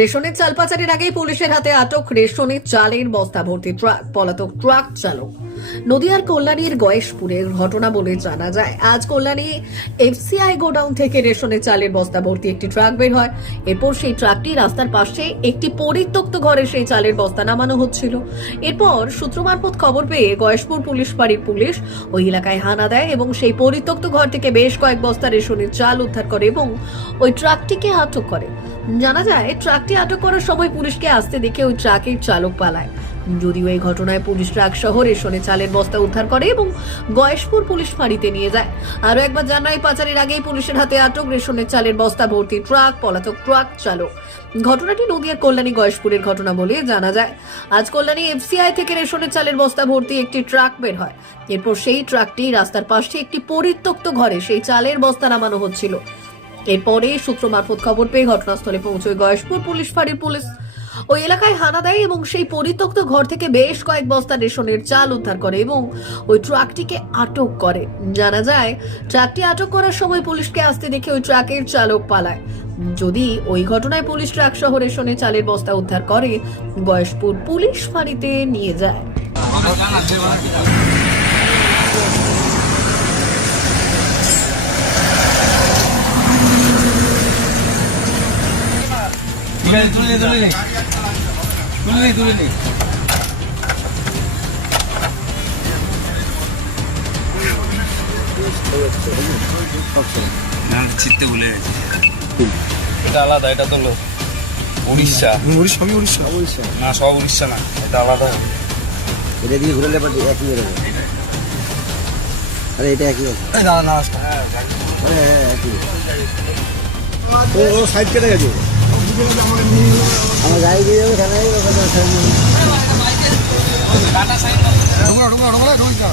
রেশনের চাল পাচারের আগেই পুলিশের হাতে আটক রেশনের চালের বস্তা ভর্তি ট্রাক, পলাতক ট্রাক চালক। নদিয়ার কল্যাণীর গয়েশপুরের ঘটনা বলে জানা যায়, আজ কল্যাণী এফসিআই গোডাউন থেকে রেশনের চালের বস্তা ভর্তি একটি ট্রাক বের হয়। এরপর সেই ট্রাকটি রাস্তার পাশে একটি পরিত্যক্ত ঘরে সেই চালের বস্তা নামানো হচ্ছিল। এরপর সূত্র মারফত খবর পেয়ে গয়েশপুর পুলিশ ফাঁড়ির পুলিশ ওই এলাকায় হানা দেয় এবং সেই পরিত্যক্ত ঘর থেকে বেশ কয়েক বস্তা রেশনের চাল উদ্ধার করে এবং ওই ট্রাকটিকে আটক করে। জানা যায়, ট্রাকটি আটক করার সময় পুলিশকে আসতে দেখে ওই ট্রাকের চালক পালায়। যদিও এই ঘটনায় পুলিশ ট্রাক সহ রেশনের চালের বস্তা উদ্ধার করে এবং গয়েশপুর পুলিশ ফাঁড়িতে নিয়ে যায়। আরো একবার জানাই, পাচারের আগেই পুলিশের হাতে আটক রেশনের চালের বস্তা ভর্তি ট্রাক, পলাতক ট্রাক চালক। ঘটনাটি নদিয়ার কল্যাণী গয়েশপুরের ঘটনা বলে জানা যায়। আজ কল্যাণী এফসিআই থেকে রেশনের চালের বস্তা ভর্তি একটি ট্রাক বের হয়। এরপর সেই ট্রাকটি রাস্তার পাশে একটি পরিত্যক্ত ঘরে সেই চালের বস্তা নামানো হচ্ছিল। এরপরে সূত্র মারফত খবর পেয়ে ঘটনাস্থলে পৌঁছয় গয়েশপুর পুলিশ ফাঁড়ির পুলিশ। ওই এলাকায় হানা দেয় এবং সেই পরিত্যক্ত ঘর থেকে বেশ কয়েক বস্তা রেশনের চাল উদ্ধার করে এবং ওই ট্রাকটিকে আটক করে। জানা যায়, ট্রাকটি আটক করার সময় পুলিশকে আসতে দেখে ওই ট্রাকের চালক পালায়। যদি ওই ঘটনায় পুলিশ ট্রাক সহ রেশনের চালের বস্তা উদ্ধার করে গয়েশপুর পুলিশ ফাঁড়িতে নিয়ে যায়। তুলে চিত্তে ভুলে গেছি। এটা আলাদা, এটা তো উড়িষ্যা। না, সব উড়িষ্যা না, এটা আলাদা। এটা দিয়ে ঘুরে লেবার একই বেরোবে। আরে এটা একই আছে। একই। ও সাইড কেটে গেছে। আমার গাড়ি দিয়ে যাবে থানায়, ওখানে ঢুকো